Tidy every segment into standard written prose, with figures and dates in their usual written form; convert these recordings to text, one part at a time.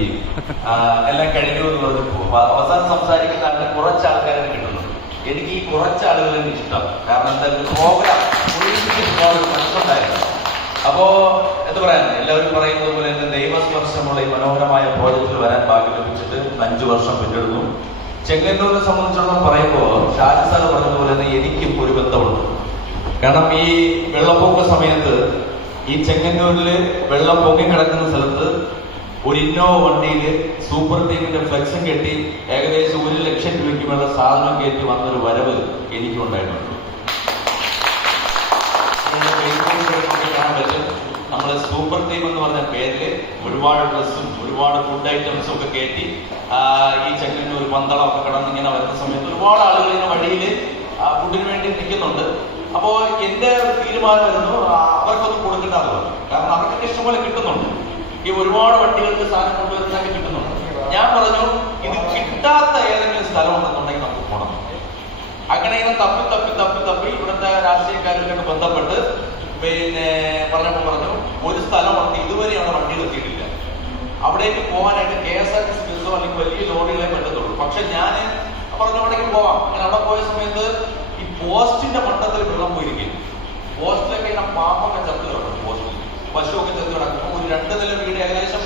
ചെയ്യും, എല്ലാം കഴിഞ്ഞു എന്ന് പറഞ്ഞപ്പോൾ അവസാനം സംസാരിക്കുന്ന ആളുടെ കുറച്ച് ആൾക്കാരെ കിട്ടുന്നു. എനിക്ക് ഈ കുറച്ച് ആളുകളെ ഇഷ്ടം. കാരണം എന്തായാലും പ്രോഗ്രാം മനസ്സുണ്ടായിരുന്നു. അപ്പോ എന്താ പറയാൻ, എല്ലാവരും പറയുന്നത് പോലെ തന്നെ ദൈവസ്പർശമുള്ള ഈ മനോഹരമായ പ്രോജക്റ്റിൽ വരാൻ ഭാഗ്യം ലഭിച്ചിട്ട് 5 വർഷം പിന്നിടുന്നു. ചെങ്ങന്നൂരിനെ സംബന്ധിച്ചിടത്തോളം പറയുമ്പോൾ ഷാജി സാർ പറഞ്ഞതുപോലെ തന്നെ എനിക്കും ഒരു ബന്ധമുണ്ട്. കാരണം ഈ വെള്ളപ്പൊക്ക സമയത്ത് ഈ ചെങ്ങന്നൂരില് വെള്ളം പൊങ്ങിക്കിടക്കുന്ന സ്ഥലത്ത് ഒരു ഇന്നോവ വണ്ടിയിൽ സൂപ്പർ ടീമിന്റെ ഫ്ലെക്സും കെട്ടി ഏകദേശം 1 ലക്ഷം രൂപയ്ക്ക് മേലെ സാധനം കയറ്റി വന്നൊരു വരവ് എനിക്കും ഉണ്ടായിട്ടുണ്ട്. കാണാൻ പറ്റും. നമ്മള് സൂപ്പർ ടീം എന്ന് പറഞ്ഞ പേരില് ഒരുപാട് ഡ്രസ്സും ഒരുപാട് ഫുഡ് ഐറ്റംസും ഒക്കെ കയറ്റി ഈ ചെങ്ങന്നൂർ പന്തളം ഒക്കെ കടന്ന് ഇങ്ങനെ വരുന്ന സമയത്ത് ഒരുപാട് ആളുകൾ ഇങ്ങനെ വഴിയില് ഫുഡിന് വേണ്ടി നിൽക്കുന്നുണ്ട്. അപ്പോ എന്റെ തീരുമാനമായിരുന്നു അവർക്കൊന്നും കൊടുക്കേണ്ടത് പറഞ്ഞു. കാരണം അവർക്കൊക്കെ ഇഷ്ടംപോലെ കിട്ടുന്നുണ്ട്. ഈ ഒരുപാട് വണ്ടികൾക്ക് സാധനം കൊണ്ടുവരുന്നതൊക്കെ കിട്ടുന്നുണ്ട്. ഞാൻ പറഞ്ഞു, ഇത് കിട്ടാത്ത ഏതെങ്കിലും സ്ഥലം ഉണ്ടെന്നുണ്ടെങ്കിൽ നമുക്ക് പോകണം. അങ്ങനെ ഇങ്ങനെ തപ്പി ഇവിടുത്തെ രാഷ്ട്രീയക്കാരുമായിട്ട് ബന്ധപ്പെട്ട് പിന്നെ പറഞ്ഞു ഒരു സ്ഥലമുണ്ട്, ഇതുവരെ അവിടെ വണ്ടികൾ എത്തിയിട്ടില്ല. അവിടേക്ക് പോകാനായിട്ട് KSRTC ബസ്സോ അല്ലെങ്കിൽ വലിയ ലോറികളെ പറ്റത്തുള്ളൂ. പക്ഷെ ഞാൻ പറഞ്ഞു അവിടേക്ക് പോവാം. അങ്ങനെ അവിടെ പോയ സമയത്ത് ഈ പോസ്റ്റിന്റെ മട്ടത്തിൽ വെള്ളം പോയിരിക്കുന്നു. പോസ്റ്റിലൊക്കെ ഇങ്ങനെ പാമ്പൊക്കെ ചത്തു കിടക്കും. പോസ്റ്റിൽ പശുവൊക്കെ ചത്തു കിടക്കുമ്പോൾ ഒരു 2 നില വീട് ഏകദേശം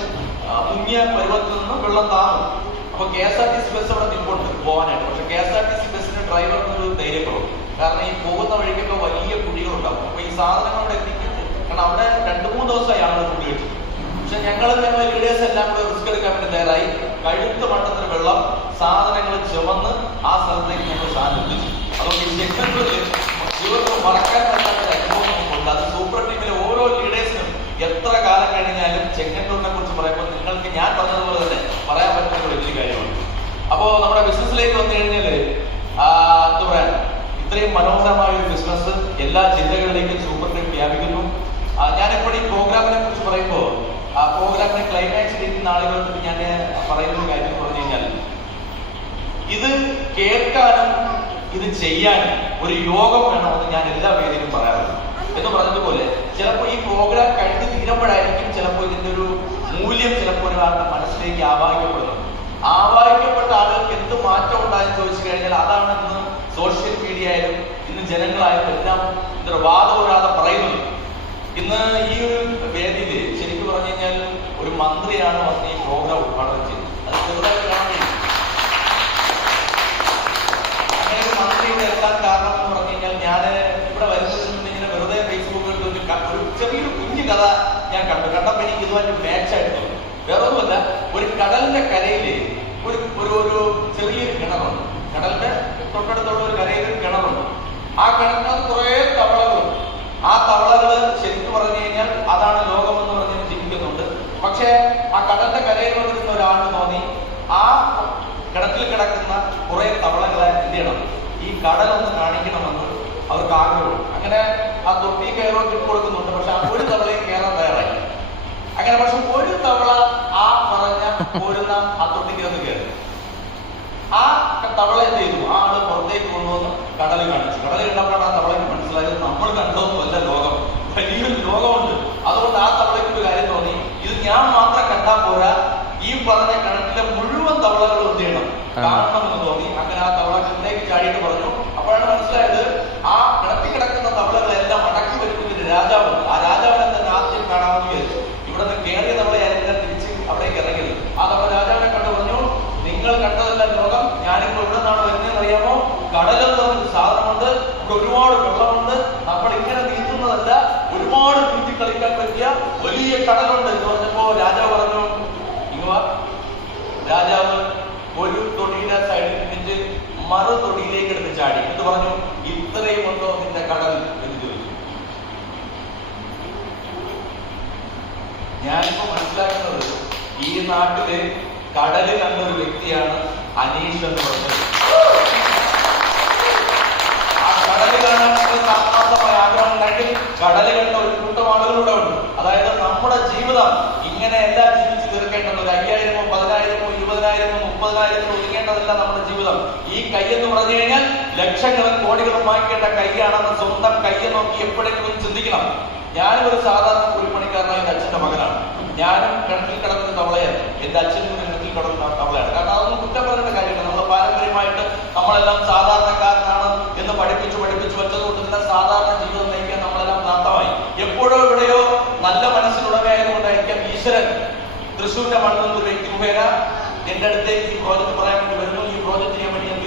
മുങ്ങിയ പരുവത്തിൽ നിന്ന് വെള്ളം താങ്ങും. അപ്പൊ KSRTC ബസ് അവിടെ നിൽപ്പുണ്ട് പോകാനായിട്ട്. പക്ഷെ KSRTC ബസ്സിന്റെ ഡ്രൈവറിനൊരു ധൈര്യക്കുറവ്. കാരണം ഈ പോകുന്ന വഴിക്കൊക്കെ വലിയ കുഴികളുണ്ടാവും. അപ്പൊ ഈ സാധനങ്ങൾ അവിടെ എത്തിക്കുന്നത്, കാരണം അവിടെ 2-3 ദിവസമായി ആളുകൾ കുടി വെച്ചു. പക്ഷെ ഞങ്ങൾ ലീഡേഴ്സ് എല്ലാം കൂടെ റിസ്ക് എടുക്കാൻ വേണ്ടി തയ്യാറായി. കഴുത്ത് മട്ടത്തിന് വെള്ളം സാധനങ്ങൾ ചുമന്ന് ആ സ്ഥലത്തേക്ക് ഞങ്ങൾ സാധനം എത്തിച്ചു. അതുകൊണ്ട് ഈ ചെങ്ങന്നൂരിൽ ജീവിതത്തിൽ മറക്കാൻ പറ്റാത്ത അനുഭവങ്ങളുണ്ട്. അത് സൂപ്പർ ടീമിലെ ഓരോ ലീഡേഴ്സിനും എത്ര കാലം കഴിഞ്ഞാലും ചെങ്ങന്നൂരിനെ കുറിച്ച് പറയുമ്പോൾ നിങ്ങൾക്ക് ഞാൻ പറഞ്ഞതുപോലെ തന്നെ പറയാൻ പറ്റുന്ന വലിയ കാര്യമാണ്. അപ്പോ നമ്മുടെ ബിസിനസ്സിലേക്ക് വന്നു കഴിഞ്ഞാല് എന്താ പറയാ, ഇത്രയും മനോഹരമായ ഒരു ബിസിനസ് എല്ലാ ജില്ലകളിലേക്കും സൂപ്പർ ടീം വ്യാപിക്കുന്നു. ഞാനെപ്പോഴും ഈ പ്രോഗ്രാമിനെ കുറിച്ച് പറയുമ്പോൾ ആ പ്രോഗ്രാമിനെ ക്ലൈമാക്സിലിരിക്കുന്ന ആളുകൾക്ക് ഞാൻ പറയുന്ന കാര്യം എന്ന് പറഞ്ഞു കഴിഞ്ഞാൽ, ഇത് കേൾക്കാനും ഇത് ചെയ്യാനും ഒരു യോഗം വേണമെന്ന് ഞാൻ എല്ലാ വേദിയിലും പറയാറുണ്ട്. എന്ന് പറഞ്ഞതുപോലെ ചിലപ്പോൾ ഈ പ്രോഗ്രാം കഴിഞ്ഞ് തീരുമ്പോഴായിരിക്കും ചിലപ്പോൾ ഇതിന്റെ ഒരു മൂല്യം ചിലപ്പോൾ ഒരാളുടെ മനസ്സിലേക്ക് ആവാഹിക്കപ്പെടുന്നത്. ആവാഹിക്കപ്പെട്ട ആളുകൾക്ക് എന്ത് മാറ്റം ഉണ്ടായെന്ന് ചോദിച്ചു കഴിഞ്ഞാൽ അതാണ് ഇന്ന് സോഷ്യൽ മീഡിയ ആയാലും ഇന്ന് ജനങ്ങളായാലും എല്ലാം ഇത്ര വാദോരാതെ പറയുന്നത്. ഇന്ന് ഈ ഒരു വേദിയിൽ ശരിക്കും പറഞ്ഞു കഴിഞ്ഞാൽ ഒരു മന്ത്രിയാണ് വന്ന് ഈ പ്രോഗ്രാം ഉദ്ഘാടനം ചെയ്തത്. അത് ചെറുതായിട്ട് കാണാൻ അങ്ങനെ ഒരു മന്ത്രിയുടെ എത്താൻ കാരണം എന്ന് പറഞ്ഞു കഴിഞ്ഞാൽ, ഞാൻ ഇവിടെ വരുന്നതിൽ നിന്ന് ഇങ്ങനെ വെറുതെ ഫേസ്ബുക്കിൽ ഒരു ചെറിയൊരു കുഞ്ഞു കഥ ഞാൻ കണ്ടപ്പോൾ എനിക്ക് ഇതുമായിട്ട് മാച്ചായിട്ട് തോന്നി. വേറെ ഒന്നുമല്ല, ഒരു കടലിന്റെ കരയില് ഒരു ചെറിയൊരു കിണറുണ്ട്. കടലിന്റെ തൊട്ടടുത്തുള്ള ഒരു കരയിൽ ഒരു കിണറുണ്ട്. ആ കിണറിനകത്ത് കുറെ തവളകളുണ്ട്. ആ തവളകള് ശരിക്കും പറഞ്ഞു കഴിഞ്ഞാൽ അതാണ് ലോകമെന്ന് പറഞ്ഞ് ജീവിക്കുന്നുണ്ട്. പക്ഷെ ആ കടലിന്റെ കരയിൽ വന്നിരുന്ന ഒരാളിന് തോന്നി ആ കിണറ്റിൽ കിടക്കുന്ന കുറെ തവളകളെ എന്ത് ചെയ്യണം, ഈ കടലൊന്ന് കാണിക്കണമെന്ന് അവർക്ക് ആഗ്രഹമുണ്ട്. അങ്ങനെ ആ തൊട്ടി കയറോട്ട് കൊടുക്കുന്നുണ്ട്. പക്ഷെ ഒരു തവളയും കയറാൻ തയ്യാറായി. അങ്ങനെ പക്ഷെ ഒരു തവള ആ പറഞ്ഞ പോരുന്ന ആ തൊട്ടിക്കകത്ത് കയറി. ആ തവള എന്ത് ചെയ്തു, ആ ആള് പുറത്തേക്ക് കൊണ്ടുവന്ന് കടൽ കാണിച്ചു. കടൽ കണ്ടപ്പോഴാണ് ആ തവളയ്ക്ക് മനസ്സിലായത് നമ്മൾ കണ്ടതൊന്നുമല്ല ലോകം, വലിയൊരു ലോകമുണ്ട്. അതുകൊണ്ട് ആ തവളയ്ക്ക് ഒരു കാര്യം തോന്നി, ഇത് ഞാൻ മാത്രം കണ്ടാൽ പോരാ, ഈ പറഞ്ഞ കിണറ്റിലെ മുഴുവൻ തവളകളും എന്ത് ചെയ്യണം, കാണണമെന്ന് തോന്നി. അങ്ങനെ ആ തവള കിണറ്റിലേക്ക് ചാടിയിട്ട് പറഞ്ഞു. അപ്പോഴാണ് മനസ്സിലായത് ആ കിണറ്റിൽ കിടക്കുന്ന തവളകളെല്ലാം അടക്കി വരുന്നതിന്റെ രാജാവ്, ആ രാജാവിനെ തന്നെ ആദ്യം കാണാമെന്ന് വിചാരിച്ചു. ഇവിടെ നിന്ന് കയറിയ തവളയായിരുന്നില്ല തിരിച്ച് അവിടേക്ക് ഇറങ്ങിയത്. ആ തവള രാജാവിനെ കണ്ടു പറഞ്ഞു, നിങ്ങൾ കണ്ടതല്ല ലോകം, ഞാനിപ്പോൾ ഇവിടെ നിന്നാണ് വരുന്നതെന്ന് അറിയാമോ, കടലെന്ന് പറഞ്ഞൊരു സാധനമുണ്ട്, ഇവിടെ ഒരുപാട് വെള്ളമുണ്ട്, നമ്മൾ ഇങ്ങനെ നീന്തുന്നതല്ല, ഒരുപാട് നീന്തി കളിക്കാൻ പറ്റിയ വലിയ കടലുണ്ട് എന്ന് പറഞ്ഞപ്പോ രാജാവ് പറഞ്ഞു, ഇങ്ങ രാജാവ് ഒരു തൊടിയുടെ സൈഡിൽ നിന്നിട്ട് മറു തൊടിയിലേക്ക് എടുത്ത് ചാടി. എന്ന് പറഞ്ഞു, ഇത്രയും ഉണ്ടോ നിന്റെ കടൽ എന്ന് ചോദിച്ചു. ഞാനിപ്പോ മനസ്സിലാക്കുന്നത് ഈ നാട്ടില് കടല് കണ്ടൊരു വ്യക്തിയാണ് അനീഷ് എന്ന് പറഞ്ഞത്. ആ കടല് കാണാൻ ആത്മാർത്ഥമായ ആഗ്രഹം ഉണ്ടെങ്കിൽ കടല് കണ്ട ഒരു കൂട്ടം ആളുകളുടെ ഉണ്ട്. അതായത് നമ്മുടെ ജീവിതം ഇങ്ങനെ എല്ലാം ജീവിച്ചു തീർക്കേണ്ടത് 5000-ഓ 10,000-ഓ 20,000-ഓ 30,000-ഓ ഒതുങ്ങേണ്ടതല്ല നമ്മുടെ ജീവിതം. ഈ കൈ എന്ന് പറഞ്ഞു കഴിഞ്ഞാൽ ലക്ഷങ്ങളും കോടികളും വാങ്ങിക്കേണ്ട കൈയാണെന്ന് സ്വന്തം കയ്യെ നോക്കി എപ്പോഴെങ്കിലും ചിന്തിക്കണം. ഞാനും ഒരു സാധാരണ കൂലിപ്പണിക്കാരനായ അച്ഛന്റെ മകനാണ്. ഞാനും കിണറ്റിൽ കിടക്കുന്ന തവളയായിരുന്നു. എന്റെ അച്ഛൻ കൂടി നെറ്റിൽ കിടന്ന തവളയാണ്. കാരണം അതൊന്നും കുറ്റം പറഞ്ഞിട്ട് കാര്യമില്ല. നമ്മൾ പാരമ്പര്യമായിട്ട് നമ്മളെല്ലാം സാധാരണക്കാരനാണ് എന്ന് പഠിപ്പിച്ചു വെച്ചത് കൊണ്ട് തന്നെ സാധാരണ ജീവിതം നയിക്കാൻ നമ്മളെല്ലാം പ്രാപ്തമായി. എപ്പോഴോ എവിടെയോ നല്ല മനസ്സിലുടമയായതുകൊണ്ടായിരിക്കാം ഈശ്വരൻ തൃശ്ശൂരിന്റെ മണ്ണിൽ ഒരു വ്യക്തി മുഖേന എന്റെ അടുത്തേക്ക് ഈ പ്രോജക്ട് പറയാൻ വേണ്ടി വരുന്നു. ഈ പ്രോജക്ട് ചെയ്യാൻ വേണ്ടി ഞാൻ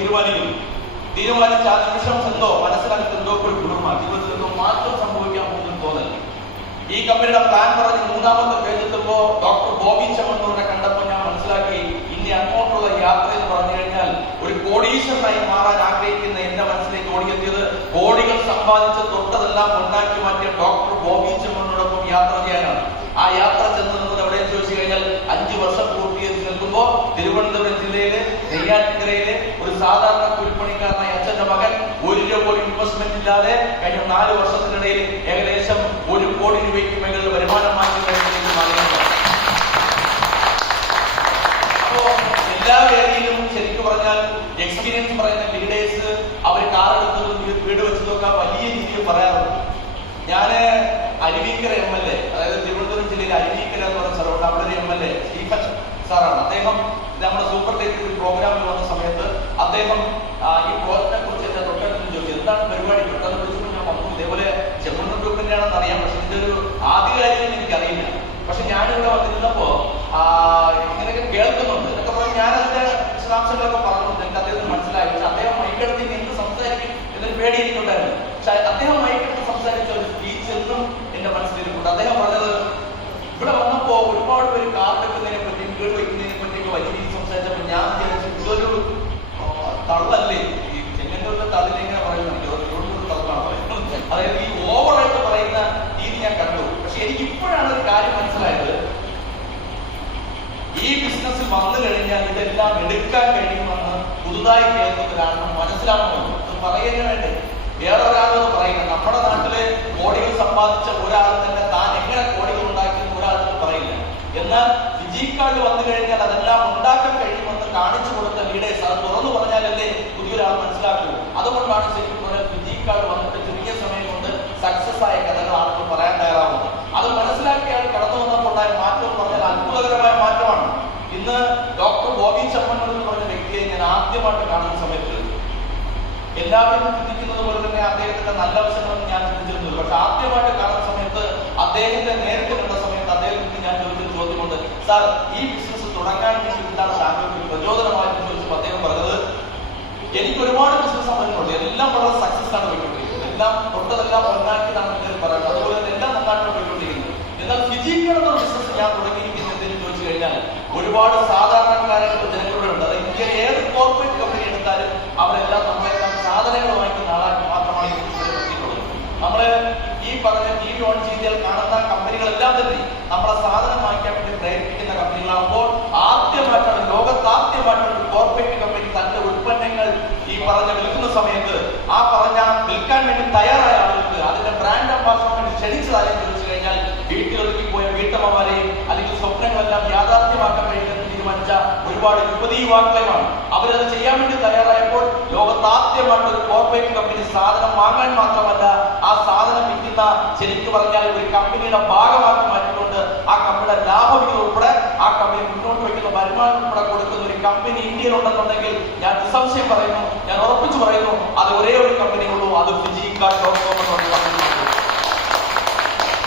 തീരുമാനിച്ച ആ നിമിഷം എന്തോ മനസ്സിലാക്കി എന്തോ ഒരു കുളിർമ, ജീവിതത്തിൽ എന്തോ മാറ്റം സംഭവിക്കാൻ പോകുന്നു തോന്നൽ. ഈ കമ്പനിയുടെ പ്ലാൻ പറഞ്ഞ് 3-ാമത്തെ പേജ് എത്തുമ്പോ ഡോക്ടർ ബോബി ചെമ്മണ്ണൂരിനെ കണ്ടപ്പോൾ ഞാൻ മനസ്സിലാക്കി ഇനി അങ്ങോട്ടുള്ള യാത്ര എന്ന് പറഞ്ഞു കഴിഞ്ഞാൽ ഒരു കോടീശ്വരനായി മാറാൻ ആഗ്രഹിക്കുന്ന എന്റെ മനസ്സിലേക്ക് ഓടിയെത്തിയത് കോടികൾ സമ്പാദിച്ച് തൊട്ടതെല്ലാം ഉണ്ടാക്കി മാറ്റിയ ഡോക്ടർ ബോബി ചെമ്മണ്ണൂരോടൊപ്പം യാത്ര ചെയ്യാനാണ്. ആ യാത്ര ചെന്ന് നിന്നത് എവിടെയെന്ന് ചോദിച്ചു കഴിഞ്ഞാൽ 5 വർഷം പൂർത്തീകരിച്ച് നിൽക്കുമ്പോൾ തിരുവനന്തപുരം ജില്ലയിലെ നെയ്യാറ്റിൻകരയിലെ ഒരു സാധാരണ കൂലിപ്പണിക്കാരനായ അച്ഛന്റെ മകൻ 1 രൂപ പോലും ഇൻവെസ്റ്റ്മെന്റ് ഇല്ലാതെ കഴിഞ്ഞ 4 വർഷത്തിനിടയിൽ ഏകദേശം 1 കോടി രൂപയ്ക്ക് മേഖല വരുമാനം മാറ്റി കഴിഞ്ഞു. അപ്പോ എല്ലാ വേദിയിലും ശരിക്കും പറഞ്ഞാൽ എക്സ്പീരിയൻസ് പറയുന്ന ലീഡേഴ്സ് അവർ കാറെടുത്തതും വീട് വെച്ചതൊക്കെ വലിയ രീതിയിൽ പറയാറുണ്ട്. ഞാന് അരുവിക്കര MLA, അതായത് തിരുവനന്തപുരം ജില്ലയിലെ അരുവിക്കര എന്ന് പറഞ്ഞ സ്ഥലമുണ്ട്. അവിടെ ഒരു MLA സ്റ്റീഫൻ സാറാണ്. അദ്ദേഹം നമ്മുടെ സൂപ്പർ ടേക്ക് പ്രോഗ്രാമിൽ വന്ന സമയത്ത് അദ്ദേഹം ഈ പ്രോജക്റ്റിനെ കുറിച്ച് എന്നെ തൊട്ടടുത്ത് ചോദിച്ചു, എന്താണ് പരിപാടി? പെട്ടെന്ന് വിളിച്ചപ്പോൾ ഞാൻ വന്നു. ഇതേപോലെ ചെമ്മണ്ണൂർ ഗ്രൂപ്പിന്റെ ആണെന്ന് അറിയാം, പക്ഷെ ഇതിന്റെ ഒരു ആധികാരികം എനിക്കറിയില്ല. പക്ഷെ ഞാനിവിടെ വന്നിരുന്നപ്പോ ഇങ്ങനെയൊക്കെ കേൾക്കുന്നുണ്ട് എന്നൊക്കെ പറഞ്ഞ് ഞാനതിന്റെ വിശദാംശങ്ങളൊക്കെ പറഞ്ഞിട്ടുണ്ട്. എനിക്ക് അദ്ദേഹത്തിന് മനസ്സിലായി. പക്ഷെ അദ്ദേഹം മൈക്കെടുത്ത് എന്ത് സംസാരിക്കും എന്നൊരു പേടി എനിക്കുണ്ടായിരുന്നു. പക്ഷെ അദ്ദേഹം മൈക്കെടുത്ത് സംസാരിച്ച ഒരു സ്പീച്ച് എന്നും എന്റെ മനസ്സിലിരിക്കുന്നുണ്ട്. അദ്ദേഹം പറഞ്ഞത്, ഇവിടെ വന്നപ്പോ ഒരുപാട് പേര് കാർ വെക്കുന്നതിനെ പറ്റിയും വീട് വെക്കുന്നതിനെ പറ്റിയൊക്കെ വലിയ രീതിയിൽ സംസാരിച്ചപ്പോൾ ഞാൻ വിചാരിച്ചു ഇതൊരു തള്ളല്ലേ, ഈ ചെങ്ങന്നൂരിലെ തള്ളിൽ എങ്ങനെ പറയുന്നത്, തള്ളാണ് പറയുന്നത്. അതായത് ഈ ഓവറായിട്ട് പറയുന്ന രീതി ഞാൻ കണ്ടു. പക്ഷെ എനിക്ക് ഇപ്പോഴാണ് ഒരു കാര്യം മനസ്സിലായത്, ഈ ബിസിനസ് വന്നു കഴിഞ്ഞാൽ ഇതെല്ലാം എടുക്കാൻ കഴിയുമെന്ന് പുതുതായി കേൾക്കുന്നവരാണ് മനസ്സിലാകുന്നത്. അത് പറയുന്നതിന് വേണ്ടി വേറെ ഒരാളോട് പറയുന്നത്, നമ്മുടെ നാട്ടിലെ കോടികൾ സമ്പാദിച്ച ഒരാൾ തന്നെ താൻ എങ്ങനെ കോടികൾ ഉണ്ടാക്കിയെന്ന് ഒരാൾക്ക് പറയില്ല. എന്നാൽ ഫിജിക്കാർഡ് വന്നു കഴിഞ്ഞാൽ അതെല്ലാം ഉണ്ടാക്കാൻ കഴിയുമെന്ന് കാണിച്ചു കൊടുത്ത ലീഡേഴ്സ് അത് തുറന്നു പറഞ്ഞാലല്ലേ പുതിയൊരാൾ മനസ്സിലാക്കൂ. അതുകൊണ്ടാണ് ശരിക്കും പറഞ്ഞാൽ ഫിജിക്കാർഡ് വന്നിട്ട് ചെറിയ സമയം കൊണ്ട് സക്സസ് ആയ കഥകൾ ആളുകൾ പറയാൻ തയ്യാറാവുന്നത്. അത് മനസ്സിലാക്കിയ ആൾ കടന്നു വന്നപ്പോൾ ഉണ്ടായ മാറ്റം എന്ന് പറഞ്ഞാൽ അത്ഭുതകരമായ മാറ്റമാണ്. ഇന്ന് ഡോക്ടർ ബോബി ചെമ്മണ്ണൂർ എന്ന് പറഞ്ഞ വ്യക്തിയെ ഞാൻ ആദ്യമായിട്ട് കാണുന്ന സമയത്ത് എല്ലാവരും ചിന്തിക്കുന്നത് പോലെ തന്നെ അദ്ദേഹത്തിന്റെ നല്ല വശങ്ങളൊന്നും ഞാൻ ചിന്തിച്ചിരുന്നില്ല. പക്ഷെ ആദ്യമായിട്ട് കാണുന്ന സമയത്ത് അദ്ദേഹത്തെ നേരിട്ട് കണ്ട സമയത്ത് അദ്ദേഹത്തിന് ഞാൻ ചോദിച്ചൊരു ചോദ്യമുണ്ട്, സാർ ഈ ബിസിനസ് തുടങ്ങാൻ വേണ്ടി എന്താണ് താങ്കൾക്ക് പ്രചോദനമായിട്ട് ചോദിച്ചപ്പോൾ അദ്ദേഹം പറഞ്ഞത്, എനിക്ക് ഒരുപാട് ബിസിനസ് സംബന്ധമുണ്ട്, എല്ലാം വളരെ സക്സസ് ആണ് പോയിക്കൊണ്ടിരിക്കുന്നത്, എല്ലാം തൊട്ടതെല്ലാം ഒന്നാക്കിയതാണ് അദ്ദേഹം പറയുന്നത്, അതുപോലെ തന്നെ എല്ലാം നന്നായിട്ട് പോയിക്കൊണ്ടിരിക്കുന്നത്. എന്നാൽ ഫിജിക്കൽ ബിസിനസ് ഞാൻ തുടങ്ങിയിരിക്കുന്നത് എന്തെന്ന് ചോദിച്ചു കഴിഞ്ഞാൽ ഒരുപാട് സാധാരണക്കാരായിട്ടുള്ള ജനങ്ങളുടെ ഉണ്ട്. അത് ഇന്ത്യയിലെ ഏത് കോർപ്പറേറ്റ് കമ്പനി എടുത്താലും അവരെല്ലാം നമ്മളെല്ലാം സാധനങ്ങൾ വാങ്ങിക്കുന്ന ആളാക്കി മാത്രമാണ് ഈ എത്തിയിട്ടുള്ളത്. നമ്മള് ഈ പറഞ്ഞ TV ഓൺ ചെയ്താൽ കാണുന്ന കമ്പനികളെല്ലാം തന്നെ നമ്മളെ സാധനം വാങ്ങിക്കാൻ വേണ്ടി പ്രയത്നിക്കുന്ന കമ്പനികളാകുമ്പോൾ ആദ്യമായിട്ടാണ് ലോകത്താദ്യമായിട്ടാണ് ഒരു കോർപ്പറേറ്റ് കമ്പനി തന്റെ ഉൽപ്പന്നങ്ങൾ ഈ പറഞ്ഞ വിൽക്കുന്ന സമയത്ത് ആ പറഞ്ഞ വിൽക്കാൻ വേണ്ടി തയ്യാറായ ആളുകൾക്ക് അതിന്റെ ബ്രാൻഡ് അംബാസിഡർ വേണ്ടി ക്ഷണിച്ചതായും ചോദിച്ചു കഴിഞ്ഞാൽ വീട്ടിലൊതുക്കി പോയ വീട്ടമ്മമാരെയും അല്ലെങ്കിൽ സ്വപ്നങ്ങളെല്ലാം യാഥാർത്ഥ്യമാക്കാൻ വേണ്ടി തീരുമാനിച്ച ഒരുപാട് യുവതീ-യുവാക്കളെയുമാണ്. അവരത് ചെയ്യാൻ വേണ്ടി തയ്യാറായപ്പോൾ ലോകത്താദ്യമായിട്ട് ഒരു കോർപ്പറേറ്റ് കമ്പനി സാധനം വാങ്ങാൻ മാത്രമല്ല ആ സാധനം വിൽക്കുന്ന ശരിക്കും പറഞ്ഞാൽ ഒരു കമ്പനിയുടെ ഭാഗമാക്കി മാറ്റിക്കൊണ്ട് ആ കമ്പനിയുടെ ലാഭവിഹിതം ഉൾപ്പെടെ ആ കമ്പനി മുന്നോട്ട് വയ്ക്കുന്ന വരുമാനം ഉൾപ്പെടെ കൊടുക്കുന്ന ഒരു കമ്പനി ഇന്ത്യയിലുണ്ടെന്നുണ്ടെങ്കിൽ ഞാൻ നിസ്സംശയം പറയുന്നു, ഞാൻ ഉറപ്പിച്ചു പറയുന്നു, അത് ഒരേ ഒരു കമ്പനി ഉള്ളൂ, അത് ഫിജിക്കാർഡ്.com എന്ന് പറഞ്ഞ കമ്പനി.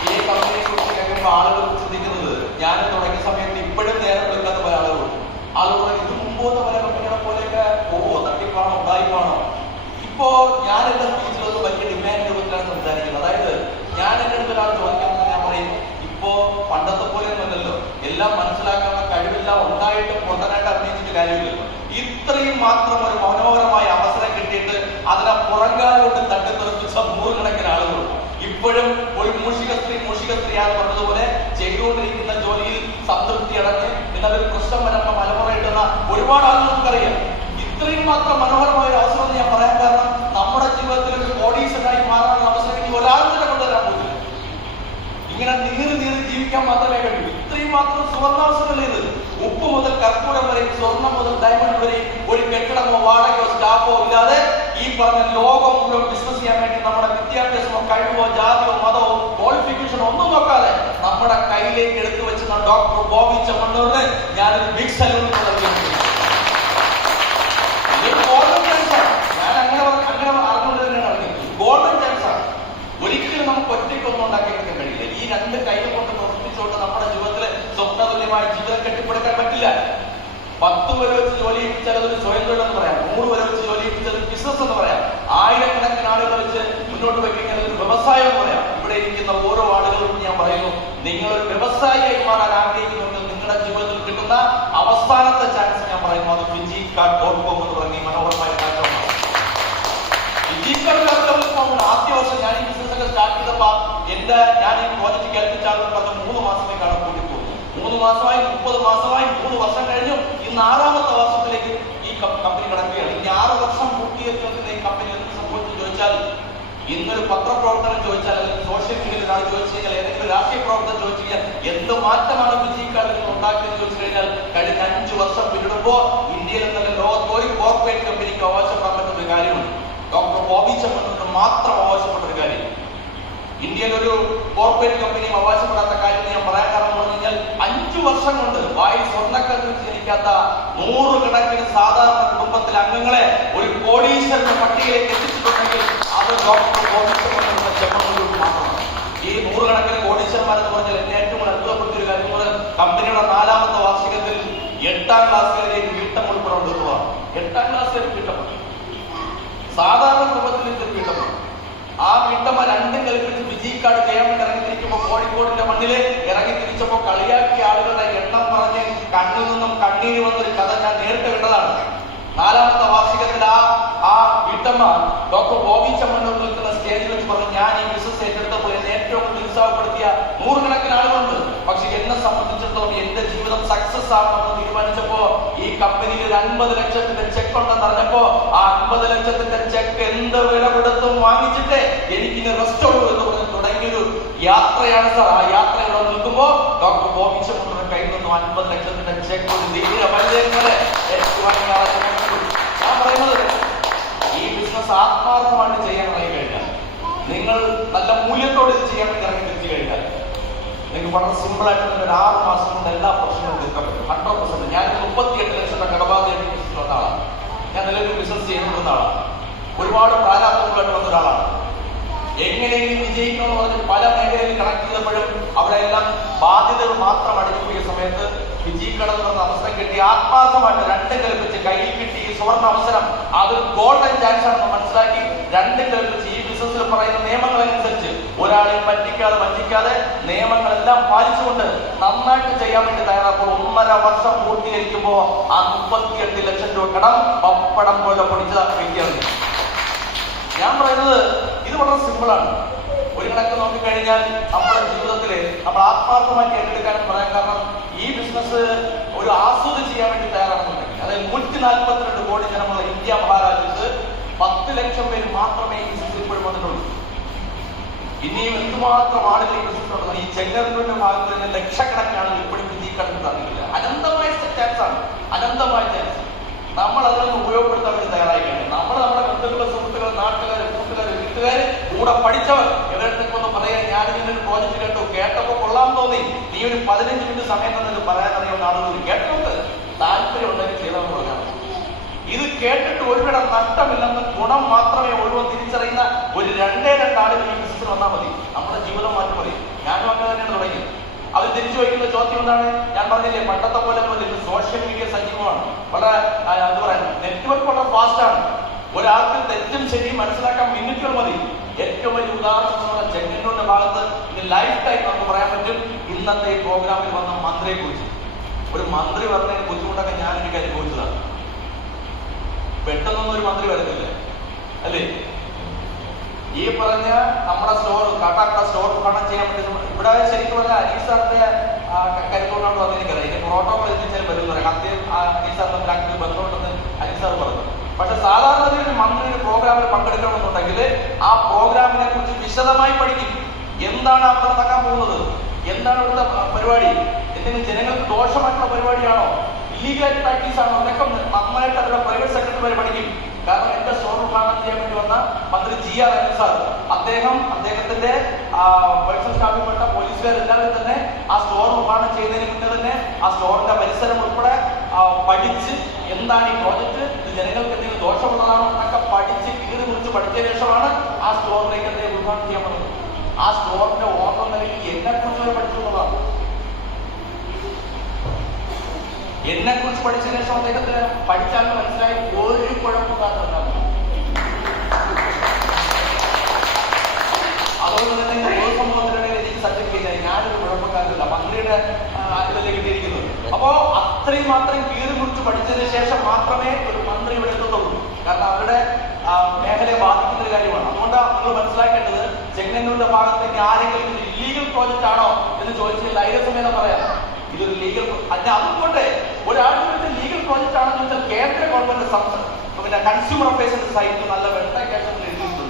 ഈ കമ്പനിയെ കുറിച്ച് കേൾക്കുമ്പോൾ ആളുകൾ ചിന്തിക്കുന്നത്, ഞാൻ തുടങ്ങിയ സമയത്ത് ഇപ്പോഴും നേരം വിളിക്കാത്ത പല ആളുകളുണ്ട്. ആളുകൾ ഇത് മുമ്പോട്ട് പല കമ്പനികളെ പോലെയൊക്കെ പോവോ, തട്ടിപ്പാണോ, ഉടായിപ്പാണോ? ഇപ്പോ ഞാൻ എന്റെ സ്പീച്ചിലൊന്നും വലിയ ഡിമാൻഡ് രൂപത്തിലാണ് സംസാരിക്കുന്നത്. അതായത് ഞാൻ എന്റെ അടുത്ത് ഒരാൾ ചോദിക്കാമെന്ന് ഞാൻ പറയും, ഇപ്പോ പണ്ടത്തെ പോലെയൊന്നുമല്ലല്ലോ, എല്ലാം മനസ്സിലാക്കാനുള്ള കഴിവെല്ലാം ഉണ്ടായിട്ടും പൊട്ടനായിട്ട് അഭിനയിച്ചിട്ട് കാര്യമില്ലല്ലോ. ഇത്രയും മാത്രം ഒരു മനോഹരമായ അവസരം കിട്ടിയിട്ട് അതിനെ പുറങ്കാലോട്ട് തട്ടിത്തെറിപ്പിച്ച 100 കണക്കിന് ആളുകളുണ്ട്. ഇപ്പോഴും ഒരു മൂഷിക സ്ത്രീയാന്ന് പറഞ്ഞതുപോലെ ചെയ്തുകൊണ്ടിരിക്കുന്ന ജോലിയിൽ സംതൃപ്തി അടഞ്ഞ് എന്നതൊരു പ്രശ്നം വരുന്ന മലമുറയിടുന്ന ഒരുപാട് ആളുകൾ നമുക്കറിയാം. ഇത്രയും മാത്രം മനോഹരമായ ഒരു അവസരം ഞാൻ പറയാൻ കാരണം നമ്മുടെ ജീവിതത്തിൽ ഒരു കോടീശ്വരനായി മാറാനുള്ള അവസരം ഇനി ഒരാൾ തന്നെ കൊണ്ടുവരാൻ പോകില്ല. ഇങ്ങനെ നീറി ജീവിക്കാൻ മാത്രമേ കഴിയൂ. ഇത്രയും മാത്രം സുവർണാവസരമല്ലേ ഇത്? ഉപ്പ് മുതൽ കർപ്പൂരം വരെ, സ്വർണം മുതൽ ഡയമണ്ട് വരെ ഒരു കെട്ടിടമോ വാടകയോ സ്റ്റാഫോ ഇല്ലാതെ ഈ പറഞ്ഞ ലോകം മുഴുവൻ ബിസിനസ് ചെയ്യാൻ വേണ്ടി നമ്മുടെ വിദ്യാഭ്യാസമോ കഴിവോ ജാതിയോ മതമോ ക്വാളിഫിക്കേഷനോ ഒന്നും നോക്കാതെ നമ്മുടെ കയ്യിലേക്ക് എടുത്തു വെച്ച് ഡോക്ടർ ബോബി ചെമ്മണ്ണൂരിന് ഞാനൊരു ബിഗ് സല്യൂട്ട് നൽകിയിട്ടുണ്ട്. ഗോൾഡൻ ചാൻസാണ്. ഞാൻ അങ്ങനെ അറിഞ്ഞുകൊണ്ട് തന്നെയാണ് അറിഞ്ഞത്. ഗോൾഡൻ ചാൻസാണ്. ഒരിക്കലും നമുക്ക് ഒറ്റയ്ക്കൊന്നും ഉണ്ടാക്കിയെടുക്കാൻ കഴിയില്ല. ഈ രണ്ട് കൈ കൊണ്ട് പ്രവർത്തിച്ചുകൊണ്ട് നമ്മുടെ ജീവിതത്തില് സ്വപ്നതുല്യമായ ജീവിതം കെട്ടിപ്പടുക്കാൻ പറ്റില്ല. 10 പേരെ വെച്ച് ജോലി ചെയ്യിപ്പിച്ചാൽ അതൊരു സ്വയം തൊഴിലെന്ന് പറയാം. 100 പേരെ വെച്ച് ജോലി ചെയ്യിപ്പിച്ചാൽ ഒരു ബിസിനസ് എന്ന് പറയാം. ആയിരക്കണക്കിന് ആളുകൾ വെച്ച് മുന്നോട്ട് വയ്ക്കുന്ന ഒരു വ്യവസായം എന്ന് പറയാം. ഇവിടെ ഇരിക്കുന്ന ഓരോ ആളുകളും ഞാൻ പറയുന്നു, നിങ്ങളൊരു വ്യവസായിയായി മാറാൻ ആഗ്രഹിക്കുന്നുണ്ടെങ്കിൽ നിങ്ങളുടെ ജീവിതത്തിൽ കിട്ടുന്ന അവസാനത്തെ ചാൻസ് ഞാൻ പറയുന്നു, അത് fiji-card.com എന്ന് പറഞ്ഞ മനോഹരമായ പ്ലാറ്റ്ഫോമാണ്. fiji-card.com ആദ്യ വർഷം ഞാൻ ഈ ബിസിനസ് ഒക്കെ സ്റ്റാർട്ട് ചെയ്തപ്പോ ഞാൻ ഈ പ്രോജക്റ്റ് കേൾപ്പിച്ചാണെന്ന് പറഞ്ഞ 3 മാസത്തേക്കാണ് കൂട്ടിപ്പോകുന്നത്. 3 മാസമായി, 30 മാസമായി, 3 വർഷം കഴിഞ്ഞു. ഇന്ന് 6ാമത്തെ വർഷത്തിലേക്ക് ഈ കമ്പനി കടക്കുകയാണ്. ഇനി 6 വർഷം പൂർത്തീകരിക്കുന്ന ഈ കമ്പനി എന്ത് സംഭവിച്ചു ചോദിച്ചാൽ, ഇന്നൊരു പത്രപ്രവർത്തനം ചോദിച്ചാൽ, അല്ലെങ്കിൽ സോഷ്യൽ മീഡിയയിൽ ഒരാൾ ചോദിച്ചു കഴിഞ്ഞാൽ, ഏതെങ്കിലും രാഷ്ട്രീയ പ്രവർത്തനം ചോദിച്ചു കഴിഞ്ഞാൽ എന്ത് മാറ്റമാണ് fiji-card ഉണ്ടാക്കിയെന്ന് ചോദിച്ചു കഴിഞ്ഞാൽ, കഴിഞ്ഞ 5 വർഷം പിന്നിടുമ്പോ ഇന്ത്യയിൽ നിന്നല്ല ലോകത്ത് ഒരു കോർപ്പറേറ്റ് കമ്പനിക്ക് അവകാശപ്പെടാൻ പറ്റുന്ന ഒരു കാര്യമാണ്. ഡോക്ടർ ബോബി ചെമ്മണ്ണൂരിന് മാത്രം അവകാശപ്പെട്ട ഒരു കാര്യം. ഇന്ത്യയിൽ ഒരു കോർപ്പറേറ്റ് കമ്പനിയും അവകാശപ്പെടാത്ത കാര്യം ഞാൻ പറയാൻ കാരണം എന്ന് പറഞ്ഞു കഴിഞ്ഞാൽ, 5 വർഷം കൊണ്ട് വായിൽ സ്വർണ്ണക്കല്ലിൽ ജനിക്കാത്ത 100 കണക്കിന് സാധാരണ കുടുംബത്തിലെ അംഗങ്ങളെ ഒരു കോടീശ്വരന്റെ പട്ടികയിലേക്ക് എത്തിച്ചിട്ടുണ്ടെങ്കിൽ അത് ഡോക്ടർ ബോബി ചെമ്മണ്ണൂർ മാത്രമാണ്. ഈ 100 കണക്കിന് കോടീശ്വരന്മാരെന്ന് പറഞ്ഞാൽ എന്നെ ഏറ്റവും അത്ഭുതപ്പെടുത്തിയ ഒരു കാര്യം കൂടെ, കമ്പനിയുടെ 4ാമത്തെ വാർഷികത്തിൽ 8ാം ക്ലാസ്സിലേക്ക് വീട്ടം ഉൾപ്പെടെ എടുത്തതാണ്. 8ാം ക്ലാസ്സിലേക്ക് വീട്ടം, സാധാരണ കുടുംബത്തിൽ ഇതൊരു വീട്ടമാണ്. ആ വീട്ടമ്മ രണ്ടും കൽപ്പിച്ച് fiji-card ചെയ്യാൻ വേണ്ടി ഇറങ്ങിത്തിരിക്കുമ്പോൾ, കോഴിക്കോടിന്റെ മണ്ണില് ഇറങ്ങിത്തിരിച്ചപ്പോ കളിയാക്കിയ ആളുകളുടെ എണ്ണം പറഞ്ഞ് കണ്ണിൽ നിന്നും കണ്ണീര് വന്നൊരു കഥ ഞാൻ നേരിട്ട് കണ്ടതാണ്. 4ാമത്തെ വാർഷികത്തിൽ ആ വീട്ടമ്മ ഡോക്ടർ ബോബി ചെമ്മണ്ണൂർ നിൽക്കുന്ന സ്റ്റേജിൽ വെച്ച് പറഞ്ഞു, ഞാൻ ഈ ബിസിനസ് ഏറ്റെടുത്തപ്പോൾ എന്നെ ഏറ്റവും കൂടുതൽ ഉത്സാഹപ്പെടുത്തിയ 100 കണക്കിന് ആളുകളുണ്ട്. പക്ഷെ എന്നെ സംബന്ധിച്ചിടത്തോളം എന്റെ ജീവിതം സക്സസ് ആകണമെന്ന് തീരുമാനിച്ചപ്പോ ഈ കമ്പനിയിൽ ഒരു 50 ലക്ഷത്തിന്റെ ചെക്ക് ഉണ്ടെന്ന് അറിഞ്ഞപ്പോ ആ 50 ലക്ഷത്തിന്റെ ചെക്ക് എന്ത് വില കൊടുത്തും വാങ്ങിച്ചിട്ട് എനിക്കിനി റെസ്റ്റ് ഉള്ളൂ എന്ന് പറഞ്ഞ് തുടങ്ങിയൊരു യാത്രയാണ് സാർ. ആ യാത്ര ഇവിടെ നിൽക്കുമ്പോ ഡോക്ടർ ബോബി ചെമ്മണ്ണൂരിന്റെ കയ്യിൽ നിന്നും 50 ലക്ഷത്തിന്റെ ചെക്ക് ഒരു ധീര പരിചയങ്ങളെ ഞാൻ പറയുന്നത്, ഈ ബിസിനസ് ആത്മാർത്ഥമായിട്ട് ചെയ്യാൻ ഇറങ്ങി കഴിഞ്ഞാൽ, നിങ്ങൾ നല്ല മൂല്യത്തോടെ ഇത് ചെയ്യാൻ വേണ്ടി ഇറങ്ങി തിരിച്ചു കഴിഞ്ഞാൽ, നിങ്ങൾക്ക് വളരെ സിമ്പിൾ ആയിട്ട് തന്നെ ഒരു 6 മാസം കൊണ്ട് എല്ലാ പ്രശ്നങ്ങളും തീർക്കാൻ പറ്റും. 100%. ഞാൻ 38 ലക്ഷം കടബാധയായിട്ട് ബിസിനസ് വന്ന ആളാണ്. ഞാൻ നിലവിൽ ബിസിനസ് ചെയ്യുന്ന ആളാണ്. ഒരുപാട് പ്രാരാബ്ദങ്ങളായിട്ട് വന്ന ഒരാളാണ്. എങ്ങനെയെങ്കിലും വിജയിക്കണമെന്ന് പറഞ്ഞ് പല മേഖലയിൽ കണക്ട് ചെയ്തപ്പോഴും അവിടെ എല്ലാം ബാധ്യതകൾ മാത്രം അടിഞ്ഞുകൂടിയ സമയത്ത് fiji-card എന്ന് പറഞ്ഞ അവസരം കിട്ടി. ആത്മാർത്ഥമായിട്ട് രണ്ടും കൽപ്പിച്ച് കയ്യിൽ കിട്ടി ഈ സുവർണ്ണ അവസരം, അതൊരു ഗോൾഡൻ ചാൻസ് ആണെന്ന് മനസ്സിലാക്കി രണ്ടും കൽപ്പിച്ച് ഈ ബിസിനസ്സിൽ പറയുന്ന നിയമങ്ങളനുസരിച്ച് ഒരാളെയും പറ്റിക്കാതെ വഞ്ചിക്കാതെ നിയമങ്ങളെല്ലാം പാലിച്ചുകൊണ്ട് നന്നായിട്ട് ചെയ്യാൻ വേണ്ടി തയ്യാറാക്കുമ്പോൾ 1.5 വർഷം പൂർത്തീകരിക്കുമ്പോ ആ 38 ലക്ഷം രൂപ കടം പപ്പടം പോലെ പൊടിച്ചതാണ് വയ്ക്കുന്നത്. ഞാൻ പറയുന്നത് ഇത് വളരെ സിമ്പിളാണ്. ഒരു കണക്ക് നോക്കിക്കഴിഞ്ഞാൽ നമ്മുടെ ജീവിതത്തില് നമ്മൾ ആത്മാർത്ഥമായി ഏറ്റെടുക്കാനും പറയാൻ കാരണം, ഈ ബിസിനസ് ഒരു ആസ്വദിച്ച് ചെയ്യാൻ വേണ്ടി തയ്യാറാണെന്നുണ്ടെങ്കിൽ, അതായത് 142 കോടി ജനമുള്ള ഇന്ത്യ മഹാരാജ്യത്ത് 10 ലക്ഷം പേര് മാത്രമേ ഈ ബിസിനസ് ഇപ്പോഴും വന്നിട്ടുള്ളൂ. ഇനിയും എന്തുമാത്രം ആളുകൾ ഈ ബിസിനസ് നടത്തുന്നത്. ഈ ചെങ്ങന്നൂരിന്റെ ഭാഗത്ത് തന്നെ ലക്ഷക്കണക്കിനാണ് ഇപ്പോഴും fiji-card അറിയില്ല. അനന്തമായ ചാൻസ് ആണ്, അനന്തമായ ചാൻസ്. നമ്മൾ അതിനൊന്ന് ഉപയോഗപ്പെടുത്താൻ വേണ്ടി തയ്യാറായി കഴിഞ്ഞാൽ, നമ്മുടെ ബന്ധുക്കളെ, സുഹൃത്തുക്കൾ, നാട്ടുകാർ, കൂട്ടുകാർ, വീട്ടുകാർ, കൂടെ പഠിച്ചവർ ഇവരുടെ പറയാൻ, ഞാനിങ്ങനെ ഒരു പ്രോജക്റ്റ് കേട്ടപ്പോ കൊള്ളാൻ തോന്നി, നീ ഒരു 15 മിനിറ്റ് സമയം തന്നെ പറയാൻ അറിയാവുന്ന ആളുകൾ കേട്ടിട്ടുണ്ട്, താല്പര്യം ഉണ്ടെങ്കിൽ ചെയ്തവർ പറഞ്ഞാൽ ഇത് കേട്ടിട്ട് ഒരുവിടം നഷ്ടമില്ലെന്ന്, ഗുണം മാത്രമേ ഉള്ളൂ തിരിച്ചറിയുന്ന ഒരു 2 ആളുകൾ ഈ ബിസിനസ്സിൽ വന്നാൽ മതി. നമ്മുടെ ജീവിതം മാറ്റി പറയും. ഞാനും അങ്ങനെ തന്നെയാണ് തുടങ്ങി. അവർ തിരിച്ചു വയ്ക്കുന്ന ചോദ്യം എന്താണ്? ഞാൻ പറഞ്ഞില്ലേ, പണ്ടത്തെ പോലെ സോഷ്യൽ മീഡിയ സജീവമാണ്. വളരെ എന്താ പറയാ, നെറ്റ്വർക്ക് വളരെ ഫാസ്റ്റാണ്. ഒരാൾക്ക് തെറ്റും ശരിയും മനസ്സിലാക്കാൻ മിനിറ്റുകൾ മതി. ഏറ്റവും വലിയ ഉദാഹരണം നമ്മുടെ ചെങ്ങന്നൂരിന്റെ ഭാഗത്ത് ഇത് ലൈഫ് ടൈം നമുക്ക് പറയാൻ പറ്റും. ഇന്നത്തെ ഈ പ്രോഗ്രാമിൽ വന്ന മന്ത്രിയെ കുറിച്ച്, ഒരു മന്ത്രി പറഞ്ഞതിന് ബുദ്ധിമുട്ടൊക്കെ ഞാൻ എനിക്ക് അനുഭവിച്ചതാണ്. പെട്ടെന്നൊന്നും ഒരു മന്ത്രി വരുന്നില്ല അല്ലേ? ഈ പറഞ്ഞ നമ്മുടെ സ്റ്റോർ, കാട്ടാക്കട സ്റ്റോർ ഉദ്ഘാടനം ചെയ്യാൻ വേണ്ടി ഇവിടെ ശരിക്കും പറഞ്ഞാൽ അനീസാറിന്റെ കരുത്തോണ്ടാണ് വന്നിരിക്കുന്നത്. ഇതിന്റെ പ്രോട്ടോകോൾ എത്തിച്ചാലും വരും പറയാം. അനീസാർ തമ്മിൽ അങ്ങനെ ബന്ധമുണ്ടെന്ന് അനീസാർ പറഞ്ഞു. പക്ഷെ സാധാരണ ഒരു മന്ത്രി ഒരു പ്രോഗ്രാമിൽ പങ്കെടുക്കണമെന്നുണ്ടെങ്കിൽ ആ പ്രോഗ്രാമിനെ കുറിച്ച് വിശദമായി പഠിക്കും. എന്താണ് അവിടെ നടക്കാൻ പോകുന്നത്, എന്താണ് ഇവിടുത്തെ പരിപാടി, എന്തെങ്കിലും ജനങ്ങൾക്ക് ദോഷമായിട്ടുള്ള പരിപാടിയാണോ, ഇല്ലീഗൽ പ്രാക്ടീസ് ആണോ, എന്നൊക്കെ നന്നായിട്ട് അവരുടെ പ്രൈവറ്റ് സെക്രട്ടറിമാർ പഠിക്കും. കാരണം എന്റെ സ്റ്റോർ ഉദ്ഘാടനം ചെയ്യാൻ വേണ്ടി വന്ന മന്ത്രി GR അനിൽ സാർ, അദ്ദേഹത്തിന്റെ പേഴ്സണൽ സ്റ്റാഫിൽപ്പെട്ട പോലീസുകാരെല്ലാവരും തന്നെ ആ സ്റ്റോർ ഉദ്ഘാടനം ചെയ്യുന്നതിന് മുന്നേ തന്നെ ആ സ്റ്റോറിന്റെ പരിസരം ഉൾപ്പെടെ പഠിച്ച് എന്താണ് ഈ പ്രോജക്റ്റ്, ഇത് ജനങ്ങൾക്ക് എന്തെങ്കിലും ദോഷമുള്ളതാണോ എന്നൊക്കെ പഠിച്ച് കീറി കുറിച്ച് പഠിച്ചതിന് ശേഷമാണ് ആ സ്റ്റോറിലേക്ക് അദ്ദേഹം ഉദ്ഘാടനം ചെയ്യാൻ വന്നത്. ആ സ്റ്റോറിന്റെ ഓർമ്മ നിലയിൽ എന്നെക്കുറിച്ച് വരെ പഠിച്ചിട്ടുള്ളതാണ്. എന്നെക്കുറിച്ച് പഠിച്ചതിന് ശേഷം അദ്ദേഹത്തിന് പഠിച്ചാൽ മനസ്സിലായി ഒരു കുഴപ്പമില്ലാത്ത. അതുകൊണ്ട് തന്നെ പൊതുസമൂഹത്തിനിടയിൽ എനിക്ക് സർട്ടിഫിക്കറ്റ് ആയി, ഞാനൊരു കുഴപ്പക്കാരല്ല, മന്ത്രിയുടെ ഇതിലേക്ക് കിട്ടിയിരിക്കുന്നത്. അപ്പോ അത്രയും കീറി കുറിച്ച് പഠിച്ചതിന് ശേഷം മാത്രമേ ഒരു മന്ത്രി ഇവിടെ എത്തുന്നുള്ളൂ. കാരണം അവരുടെ മേഖലയെ ബാധിക്കുന്ന ഒരു കാര്യമാണ്. അതുകൊണ്ടാണ് നിങ്ങൾ മനസ്സിലാക്കേണ്ടത്, ചെങ്ങന്നൂരിന്റെ ഭാഗത്തേക്ക് ആരെങ്കിലും ഇത് ഇല്ലീഗൽ പ്രോജക്റ്റ് ആണോ എന്ന് ചോദിച്ചാൽ ധൈര്യസമേതം പറയാം ഇതൊരു ലീഗൽ. അതുകൊണ്ട് ഒരാൾക്ക് ലീഗൽ പ്രോജക്റ്റ് ആണെന്ന് വെച്ചാൽ കേന്ദ്ര ഗവൺമെന്റ് പിന്നെ കൺസ്യൂമർ അഫയേഴ്സിന്റെ സൈറ്റിൽ നല്ല വെട്ടക്കേഷൻ എഴുതിയിട്ടുണ്ട്.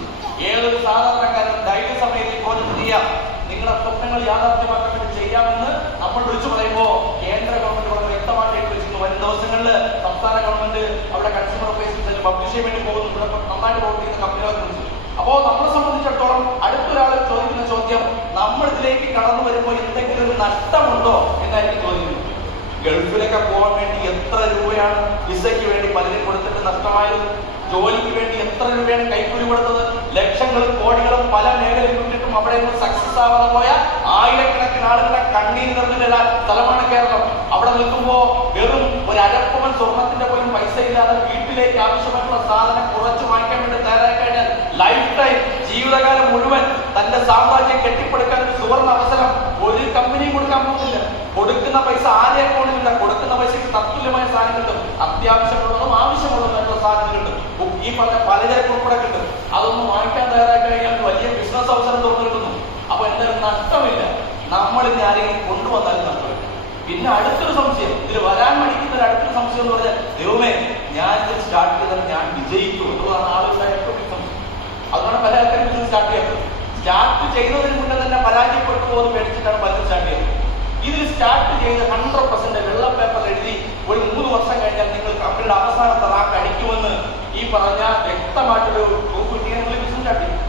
ഏതൊരു സാധാരണക്കാരൻ ധൈര്യസമേതം ഈ പ്രോജക്റ്റ് ചെയ്യാം, നിങ്ങളുടെ സ്വപ്നങ്ങൾ യാഥാർത്ഥ്യമാക്കാൻ വേണ്ടി ചെയ്യാമെന്ന് നമ്മൾ വിളിച്ചു പറയുമ്പോൾ കേന്ദ്ര ഗവൺമെന്റ് വളരെ വ്യക്തമായിട്ട് വെച്ചിരുന്നു. വരും ദിവസങ്ങളിൽ സംസ്ഥാന ഗവൺമെന്റ് അവിടെ കൺസ്യൂമർ അഫയേഴ്സിൽ പബ്ലിഷ് ചെയ്യാൻ വേണ്ടി പോകുന്നു. ഇവിടെ നന്നായിട്ട് പ്രവർത്തിക്കുന്ന കമ്പനികളെ കുറിച്ച്. അപ്പോ നമ്മളെ സംബന്ധിച്ചിടത്തോളം അടുത്തൊരാൾ ചോദിക്കുന്ന ചോദ്യം, നമ്മൾ ഇതിലേക്ക് കടന്നു വരുമ്പോൾ എന്തെങ്കിലും ഒരു നഷ്ടമുണ്ടോ എന്നായിരിക്കും ചോദിക്കുന്നത്. ഗൾഫിലൊക്കെ പോകാൻ വേണ്ടി എത്ര രൂപയാണ് വിസയ്ക്ക് വേണ്ടി പലരും കൊടുത്തിട്ട് നഷ്ടമായത്? ജോലിക്ക് വേണ്ടി എത്ര രൂപയാണ് കൈക്കൂലി കൊടുത്തത്? ലക്ഷങ്ങളും കോടികളും പല മേഖലയിൽ വിട്ടിട്ടും അവിടെ സക്സസ് ആവാതെ പോയ ആയിരക്കണക്കിന് ആളുകളുടെ കണ്ണീര് നിറഞ്ഞ സ്ഥലമാണ് കേരളം. അവിടെ നിൽക്കുമ്പോ വെറും ഒരു അരപ്പവൻ സ്വർണത്തിന്റെ പോലും പൈസ ഇല്ലാതെ വീട്ടിലേക്ക് ആവശ്യമായിട്ടുള്ള സാധനം കുറച്ച് വാങ്ങിക്കാൻ വേണ്ടി തയ്യാറായി കഴിഞ്ഞാൽ ലൈഫ് ടൈം ജീവിതകാലം മുഴുവൻ തന്റെ സാമ്രാജ്യം കെട്ടിപ്പടുക്കാൻ ഒരു സുവർണ അവസരം ഒരു കമ്പനിയും കൊടുക്കാൻ പോകുന്നില്ല. കൊടുക്കുന്ന പൈസ ആരെ അക്കൗണ്ടിലില്ല, കൊടുക്കുന്ന പൈസക്ക് തത്തുല്യമായ സാധനം കിട്ടും. അത്യാവശ്യമുള്ളതും ആവശ്യമുള്ളതുമായിട്ടുള്ള സാധനം കിട്ടും. ഈ പറഞ്ഞ പലചരക്ക് ഉൾപ്പെടെ കിട്ടും. അതൊന്നും വാങ്ങിക്കാൻ തയ്യാറായി കഴിഞ്ഞാൽ വലിയ ബിസിനസ് അവസരം തുറന്നിരിക്കുന്നു. അപ്പൊ എന്തായാലും നഷ്ടമില്ല. നമ്മൾ ഇനി ആരെങ്കിലും കൊണ്ടുവന്നാലും നഷ്ടമില്ല. പിന്നെ അടുത്തൊരു സംശയം, ഇതിൽ വരാൻ മടിക്കുന്ന അടുത്തൊരു സംശയം എന്ന് പറഞ്ഞാൽ, ദൈവമേ ഞാൻ ഇത് സ്റ്റാർട്ട് ചെയ്താൽ ഞാൻ വിജയിക്കും എന്നുള്ളതാണ് ആളുകളുടെ ഏറ്റവും വലിയ സംശയം. അതുകൊണ്ട് പല ആൾക്കാരും ബിസിനസ് സ്റ്റാർട്ട് ചെയ്യുന്നത്. സ്റ്റാർട്ട് ചെയ്യുന്നതിന് മുന്നേ തന്നെ പരാജയപ്പെട്ടു പോകുന്നത് പേടിച്ചിട്ടാണ് പലരും സ്റ്റാർട്ട് ചെയ്യുന്നത്. ഇതിൽ സ്റ്റാർട്ട് ചെയ്ത് 100% വെള്ള പേപ്പർ എഴുതി ഒരു 3 വർഷം കഴിഞ്ഞാൽ നിങ്ങൾ കമ്പനിയുടെ അവസാനത്തെ റാങ്ക് അടിക്കുമെന്ന് ഈ പറഞ്ഞ വ്യക്തമായിട്ടൊരു പ്രൂഫ് കിട്ടിയാൽ നിങ്ങൾ ബിസിനസ് സ്റ്റാർട്ട് ചെയ്യും.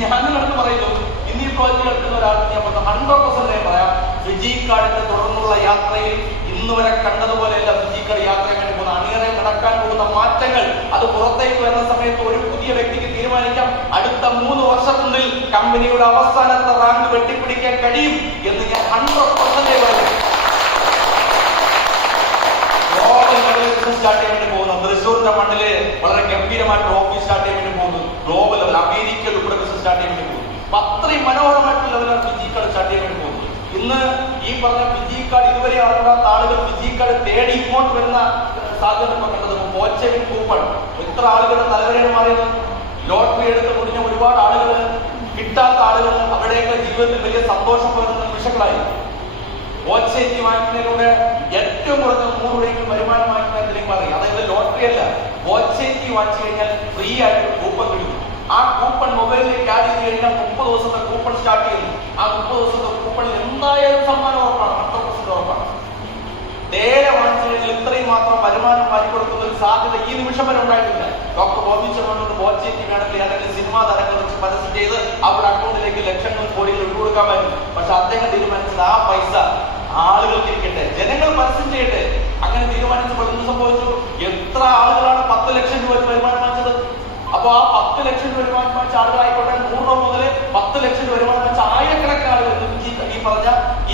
ഞാൻ നിങ്ങളടുത്ത് പറയുന്നു, ഇന്ന് ഈ പ്രോജക്റ്റ് എടുക്കുന്ന ഒരാൾക്ക് ഞാൻ 100% പറയാം, ഫിജി കാർഡിന്റെ തുടർന്നുള്ള യാത്രയിൽ ഇന്ന് വരെ കണ്ടതുപോലെയല്ല ഫിജി കാർഡ് യാത്രയെ വേണ്ടി പോകുന്ന അണിയറയിൽ നടക്കാൻ പോകുന്ന മാറ്റങ്ങൾ അത് പുറത്തേക്ക് വരുന്ന സമയത്ത് ഒരു പുതിയ വ്യക്തിക്ക് തീരുമാനിക്കാം അടുത്ത 3 വർഷത്തിനുള്ളിൽ കമ്പനിയുടെ അവസാനത്തെ റാങ്ക് വെട്ടിപ്പിടിക്കാൻ കഴിയും എന്ന് ഞാൻ 100% പറയും. സ്റ്റാർട്ട് ചെയ്യാൻ വേണ്ടി പോകുന്നു. തൃശ്ശൂരിന്റെ മണ്ണില് വളരെ ഗംഭീരമായിട്ട് ഓഫീസ് സ്റ്റാർട്ട് ചെയ്യാൻ വേണ്ടി പോകുന്നു. ഗ്ലോബൽ ലെവൽ അമേരിക്കയിൽ ഉൾപ്പെടെ ബിസിനസ് സ്റ്റാർട്ട് ചെയ്യാൻ വേണ്ടി പോകുന്നു. അത്രയും മനോഹരമായിട്ടുള്ള ലെവലാണ് ഫിജി കാർഡ് സ്റ്റാർട്ട് ചെയ്യാൻ വേണ്ടി പോകുന്നത്. ഇന്ന് ഈ പറഞ്ഞ ഫിജി കാർഡ് ഇതുവരെ അറിയാത്ത ആളുകൾ ഫിജി കാർഡ് തേടി ഇങ്ങോട്ട് വരുന്ന സാധ്യത ഇപ്പൊ കണ്ടത്. ബോച്ചെവിൻ കൂപ്പൺ എത്ര ആളുകളുടെ തലവരെയാണ് മാറിയത്. ലോട്ടറി എടുത്ത് മുടിഞ്ഞ ഒരുപാട് ആളുകൾ, കിട്ടാത്ത ആളുകൾ അവിടെയൊക്കെ ജീവിതത്തിൽ വലിയ സന്തോഷം പകരുന്ന നിമിഷങ്ങളായി. ബോച്ചെറ്റി വാങ്ങിക്കുന്നതിലൂടെ ഏറ്റവും കുറഞ്ഞ 100 രൂപയെങ്കിലും വരുമാനം വാങ്ങിക്കുന്നതിലേക്ക് മാറി. അതായത് ലോട്ടറി അല്ല, ബോച്ചെറ്റി വാങ്ങിച്ചു കഴിഞ്ഞാൽ ഫ്രീ ആയിട്ട് കൂപ്പൺ കിട്ടും. ആ കൂപ്പൺ മൊബൈലിലേക്ക് ആഡ് ചെയ്ത് കഴിഞ്ഞാൽ 30 ദിവസത്തെ കൂപ്പൺ സ്റ്റാർട്ട് ചെയ്യുന്നു. ആ 30 ദിവസത്തെ കൂപ്പണിൽ എന്തായാലും സമ്മാനം ഉറപ്പാണ്, 100% ഉറപ്പാണ്. നേരെ വാങ്ങിച്ചു കഴിഞ്ഞാൽ ഇത്രയും മാത്രം വരുമാനം വാങ്ങിക്കൊടുക്കുന്ന ഒരു സാധ്യത ഈ നിമിഷം വരെ ഉണ്ടായിട്ടില്ല. ഡോക്ടർ ബോബി ചെമ്മണ്ണൂർ ബോച്ചെറ്റി വേണമെങ്കിൽ അല്ലെങ്കിൽ സിനിമാ താരങ്ങൾ വെച്ച് പരസ്യം ചെയ്ത് അവരുടെ അക്കൗണ്ടിലേക്ക് ലക്ഷങ്ങളും കോടികൾ ഇട്ടുകൊടുക്കാൻ പറ്റും. പക്ഷെ അദ്ദേഹം തീരുമാനിച്ചത് ആ പൈസ ആളുകൾക്ക് ഇരിക്കട്ടെ, ജനങ്ങൾ പരസ്യം ചെയ്യട്ടെ. അങ്ങനെ തീരുമാനിച്ചപ്പോൾ എന്ത് സംഭവിച്ചു? എത്ര ആളുകളാണ് 10 ലക്ഷം രൂപ വരുമാനം വാങ്ങിച്ചത്? അപ്പൊ ആ 10 ലക്ഷം രൂപ വരുമാനം വാങ്ങിച്ച ആളുകളായിക്കോട്ടെ, 100 രൂപ മുതൽ 10 ലക്ഷം രൂപ വരുമാനം വാങ്ങിച്ച ആയിരക്കണക്കിന് ആളുകൾ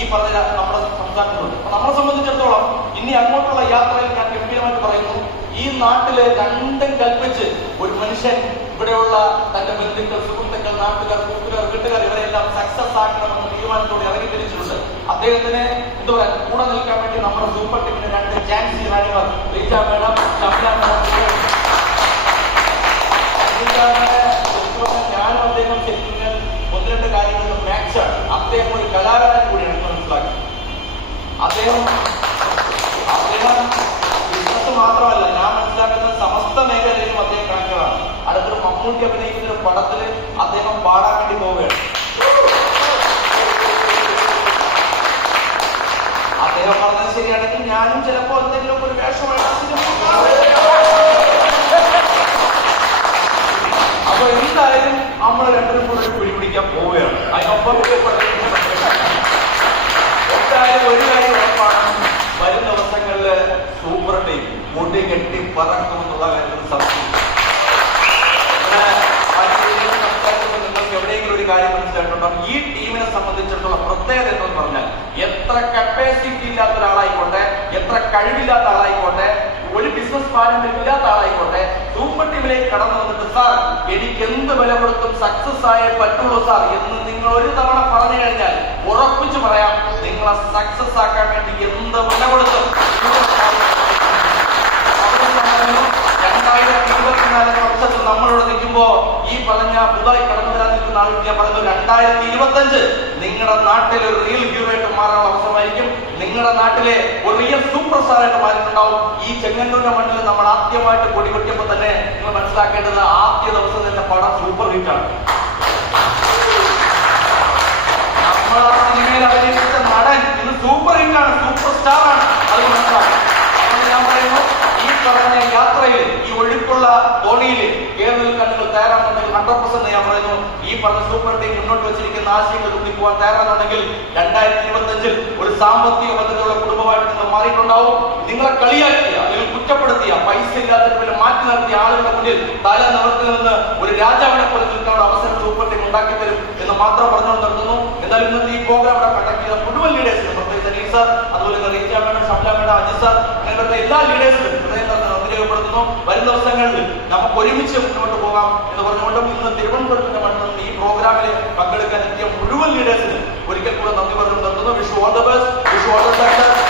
ഈ പറഞ്ഞ നമ്മുടെ സംസ്ഥാനത്തുണ്ട്. അപ്പൊ നമ്മളെ സംബന്ധിച്ചിടത്തോളം ഇനി അങ്ങോട്ടുള്ള യാത്രയിൽ ഞാൻ ഗംഭീരമായിട്ട് പറയുന്നു, ഈ നാട്ടില് രണ്ടും കൽപ്പിച്ച് ഒരു മനുഷ്യൻ ഇവിടെയുള്ള തന്റെ ബന്ധുക്കൾ, സുഹൃത്തുക്കൾ, നാട്ടുകാർ, കൂട്ടുകാർ, വീട്ടുകാർ ഇവരെല്ലാം സക്സസ് ആക്കണമെന്ന തീരുമാനത്തോടെ ഇറങ്ങി തിരിച്ചിട്ടുണ്ട്. അദ്ദേഹത്തിന് എന്താ പറയാ, കൂടെ നിൽക്കാൻ വേണ്ടി നമ്മുടെ സൂപ്പർ ടീമിന് 2 ചാൻസ് റാണിമാർ, റീജ മേഡം, ഷംല മേഡം. ഞാനും അദ്ദേഹം ചെയ്യുന്ന 1-2 കാര്യങ്ങളിൽ മാച്ചാണ്. അദ്ദേഹം ഒരു കലാകാരൻ കൂടിയാണ് മനസ്സിലാക്കി. അദ്ദേഹം ബിസിനസ് മാത്രമല്ല, ഞാൻ മനസ്സിലാക്കുന്ന സമസ്ത മേഖലയിലും അദ്ദേഹം കണക്കുകളാണ്. അടുത്തൊരു മമ്മൂട്ടി അഭിനയിക്കുന്ന ഒരു പടത്തിൽ അദ്ദേഹം പാടാൻ വേണ്ടി പോവുകയാണ്. അദ്ദേഹം പറഞ്ഞത് ശരിയാണെങ്കിൽ ഞാനും ചിലപ്പോൾ എന്തെങ്കിലും ഒരു വേഷം എന്തായാലും ഒരു കാര്യം ഉറപ്പാണ്, വരും ദിവസങ്ങളില് സൂപ്പർ ടീം മുടി കെട്ടി പറക്കും എന്നുള്ള കാര്യത്തിൽ സംശയം. നിങ്ങൾക്ക് എവിടെയെങ്കിലും ഒരു കാര്യം മനസ്സിലായിട്ടുണ്ടോ? ഈ ടീമിനെ സംബന്ധിച്ചിടത്തോളം പ്രത്യേകത എന്ന് പറഞ്ഞാൽ, എത്ര കപ്പാസിറ്റി ഇല്ലാത്ത ഒരാളായിക്കോട്ടെ, എത്ര കഴിവില്ലാത്ത ആളായിക്കോട്ടെ, ഒരു ബിസിനസ് പാരമ്പര്യം ഇല്ലാത്ത ആളായിക്കോട്ടെ, സൂപ്പർ ടീമിലേക്ക് കടന്നു വന്നിട്ട് സാർ എനിക്ക് എന്ത് വില കൊടുത്തും സക്സസ് ആയേ പറ്റുള്ളൂ സാർ എന്ന് നിങ്ങൾ ഒരു തവണ പറഞ്ഞു കഴിഞ്ഞാൽ ഉറപ്പിച്ചു പറയാം, നിങ്ങളെ സക്സസ് ആക്കാൻ വേണ്ടി എന്ത് വില കൊടുത്തും 2024 വർഷത്തിൽ നമ്മളോട് നിൽക്കുമ്പോ ഈ പറഞ്ഞ പുതുതായി കടന്നു വരാൻ നിൽക്കുന്ന ആൾക്ക് ഞാൻ പറഞ്ഞു, 2025 നിങ്ങളുടെ നാട്ടിലെ ഒരു റിയൽ ഹീറോ ആയിട്ട് മാറാനുള്ള അവസരമായിരിക്കും. നിങ്ങളുടെ നാട്ടിലെ ഒരു റിയൽ സൂപ്പർ സ്റ്റാർ ആയിട്ട് മാറിയിട്ടുണ്ടാവും. ഈ ചെങ്ങന്നൂരിന്റെ മണ്ണിൽ നമ്മൾ ആദ്യമായിട്ട് കൊടി കൊട്ടിയപ്പോ തന്നെ നിങ്ങൾ മനസ്സിലാക്കേണ്ടത്, ആദ്യ ദിവസം തന്നെ പടം സൂപ്പർ ഹിറ്റാണ്. നമ്മൾ ആ സിനിമയിൽ അഭിനയിച്ച നടൻ ഇന്ന് സൂപ്പർ ഹിറ്റാണ്, സൂപ്പർ സ്റ്റാർ ആണ്. അത് മനസ്സിലാക്കും. അതുകൊണ്ട് ഞാൻ പറയുന്നു, ഈ പറഞ്ഞ യാത്രയിൽ, ഈ ഒഴുക്കുള്ള തോണിയിൽ കേരളത്തിൽ കണ്ണുകൾ തയ്യാറാണെന്നുണ്ടെങ്കിൽ 100% ഞാൻ പറയുന്നു, ഈ പറഞ്ഞ സൂപ്പർ ടീം മുന്നോട്ട് വെച്ചിരിക്കുന്ന ആശയങ്ങൾ കൊണ്ടുപോകാൻ തയ്യാറാണെന്നുണ്ടെങ്കിൽ 2025 ഒരു സാമ്പത്തിക ഭദ്രതയുള്ള കുടുംബമായിട്ട് നിങ്ങൾ മാറിയിട്ടുണ്ടാവും. നിങ്ങളെ കളിയാക്കിയ അല്ലെങ്കിൽ കുറ്റപ്പെടുത്തിയ, പൈസ ഇല്ലാത്തതിന് മാറ്റി നിർത്തിയ ആളുകളുടെ മുന്നിൽ തല നിവർത്തി നിന്ന് ഒരു രാജാവിനെ പോലെ നിൽക്കാനുള്ള അവസരം സൂപ്പർ ടീം ഉണ്ടാക്കി തരും എന്ന് മാത്രം പറഞ്ഞുകൊണ്ട് നിർത്തുന്നു. എന്തായാലും ഇന്നത്തെ ഈ പ്രോഗ്രാം കണ്ടക്ട് ചെയ്ത മുഴുവൻ ലീഡേഴ്സിനും, പ്രത്യേകിച്ച് അനീൽ സാർ, അതുപോലെ Reeja madam, Shamla madam, Ajith sir, അങ്ങനെയുള്ള എല്ലാ ലീഡേഴ്സിനും ഹൃദയം നന്ദി രേഖപ്പെടുത്തുന്നു. വരും ദിവസങ്ങളിൽ നമുക്ക് ഒരുമിച്ച് മുന്നോട്ട് പോകാം എന്ന് പറഞ്ഞുകൊണ്ടും ഇന്ന് തിരുവനന്തപുരത്തിന്റെ മണ്ണിൽ ഈ പ്രോഗ്രാമിൽ പങ്കെടുക്കാൻ എത്തിയ മുഴുവൻ ലീഡേഴ്സിനും ഒരിക്കൽ കൂടെ നന്ദി പറഞ്ഞു നിർത്തുന്നു. Wish all the best, wish all the success.